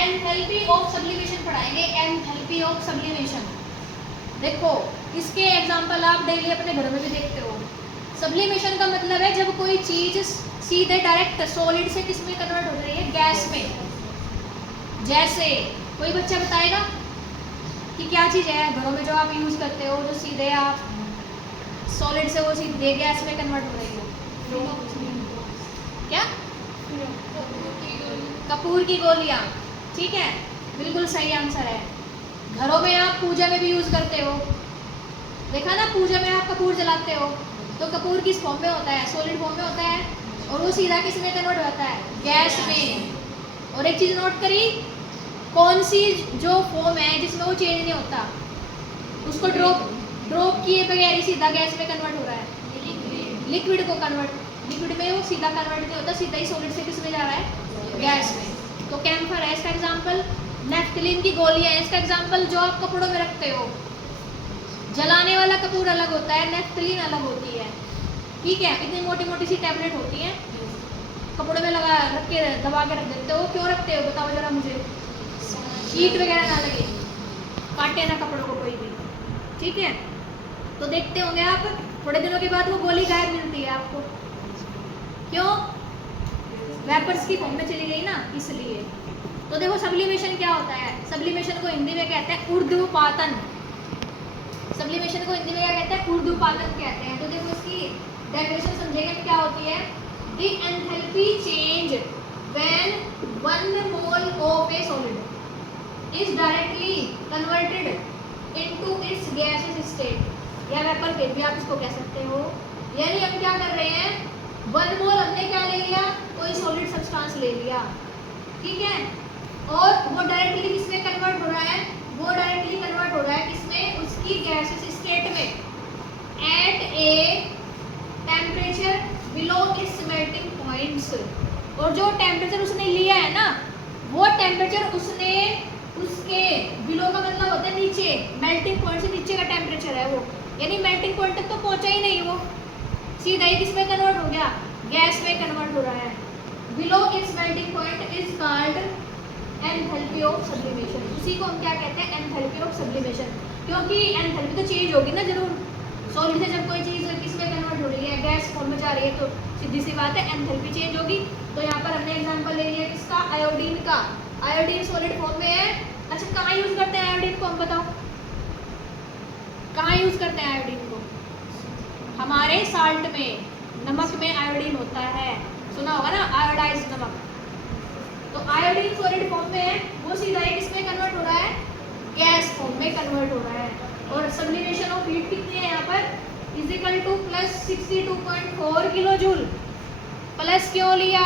Enthalpy of sublimation पढ़ाएंगे, enthalpy of sublimation. देखो इसके एग्जांपल आप डेली अपने घर में भी देखते हो। सब्लिमेशन का मतलब है जब कोई चीज सीधे डायरेक्ट सॉलिड से किस में कन्वर्ट हो रही है, गैस में। जैसे कोई बच्चा बताएगा कि क्या चीज है घरों में जो आप यूज करते हो, जो सीधे आप सॉलिड से वो सीधे गैस में कन्वर्ट हो रही हो। क्या? कपूर की गोलियां। ठीक है, बिल्कुल सही आंसर है। घरों में आप पूजा में भी यूज करते हो, देखा ना, पूजा में आप कपूर जलाते हो तो कपूर किस फॉर्म में होता है, सॉलिड फॉर्म में होता है, और वो सीधा किस में कन्वर्ट होता है, गैस में। और एक चीज नोट करी, कौन सी जो फॉर्म है जिसमें वो चेंज नहीं होता, उसको ड्रॉप किए बगैर ही सीधा गैस में कन्वर्ट हो रहा है। लिक्विड को कन्वर्ट, लिक्विड में वो सीधा कन्वर्ट नहीं होता, सीधा ही सॉलिड से किस में जा रहा है, गैस में। तो कैम्फर है इसका एग्जाम्पल, नेफ्थलीन की गोलियां है इसका एग्जाम्पल, जो आप कपड़ों में रखते हो। जलाने वाला कपूर अलग होता है, नेफ्थलीन अलग होती है। ठीक है, इतनी मोटी मोटी सी टैबलेट होती है, कपड़ों में लगा रख के दबा के रख देते हो। क्यों रखते हो बताओ जरा मुझे, कीट वगैरह ना लगे, काटे ना कपड़ों को कोई भी। ठीक है, तो देखते होंगे आप थोड़े दिनों के बाद वो गोली गायब मिलती है आपको, क्यों? वेपर्स की फॉर्म में चली गई ना, इसलिए। तो देखो सब्लिमेशन क्या होता है, सब्लिमेशन को हिंदी में कहते हैं ऊर्ध्वपातन। सब्लिमेशन को हिंदी में क्या कहते हैं, ऊर्ध्वपातन कहते हैं। तो देखो इसकी डेफिनेशन समझेंगे क्या होती है। The enthalpy change when 1 mole of A solid is directly converted into its gases state, या वेपर फेज भी आप इसको कह सकते हो। यानी हम क्या कर रहे हैं, 1 मोल हमने क्या ले लिया, कोई सॉलिड सब्सटेंस ले लिया, ठीक है, और वो डायरेक्टली किसमें कन्वर्ट हो रहा है, वो डायरेक्टली कन्वर्ट हो रहा है किसमें, उसकी गैसेस स्टेट में, at a temperature below its melting points. और जो टेम्परेचर उसने लिया है ना, वो टेम्परेचर उसने उसके बिलो का मतलब होता है नीचे, मेल्टिंग पॉइंट से नीचे का टेम्परेचर है वो, यानी मेल्टिंग पॉइंट तक तो पहुंचा ही नहीं, वो सीधा ही किसमें कन्वर्ट हो गया, गैस में कन्वर्ट हो रहा है। Below its melting point is called enthalpy of sublimation. उसी को हम क्या कहते हैं, एंथैल्पी ऑफ सब्लिमेशन। क्योंकि एंथैल्पी तो चेंज होगी ना जरूर, सॉलिड से जब कोई चीज़ किसमें कन्वर्ट हो रही है, गैस फॉर्म में जा रही है, तो सीधी सी बात है एंथैल्पी चेंज होगी। तो यहाँ पर हमने एग्जांपल ले लिया किसका, आयोडीन का। आयोडीन सॉलिड फॉर्म में है। अच्छा कहाँ यूज करते हैं आयोडीन को, हम बताओ कहाँ यूज करते हैं आयोडीन को, हमारे साल्ट में, नमक में आयोडीन होता है, सुना होगा ना, आयोडाइज्ड नमक। तो आयोडीन सॉलिड फॉर्म में है, वो सीधा ही किसमें कन्वर्ट हो रहा है, गैस फॉर्म में कन्वर्ट हो रहा है। और सब्लिमेशन ऑफ हीट कितनी है यहाँ पर, is equal to plus 62.4 kilo joule. Plus क्यों लिया,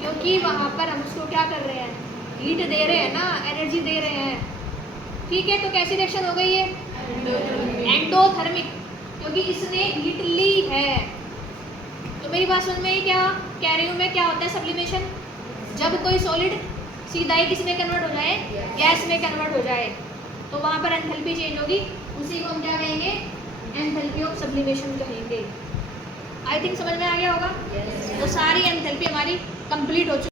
क्योंकि वहाँ पर हम उसको क्या कर रहे हैं, हीट दे रहे हैं ना, एनर्जी दे रहे हैं। ठीक है, तो कैसी रिएक्शन हो गई है, एंडोथर्मिक, क्योंकि इसने हीट ली है। तो मेरी बात समझ में आई क्या कह रही हूँ मैं, क्या होता है सब्लिमेशन, जब कोई सॉलिड सीधा ही किस में कन्वर्ट हो जाए, गैस में कन्वर्ट हो जाए, तो वहाँ पर एंथैल्पी चेंज होगी। उसी को हम क्या कहेंगे, एंथैल्पी ऑफ सब्लिमेशन कहेंगे। आई थिंक समझ में आ गया होगा। तो सारी एंथैल्पी हमारी कंप्लीट हो चुकी है।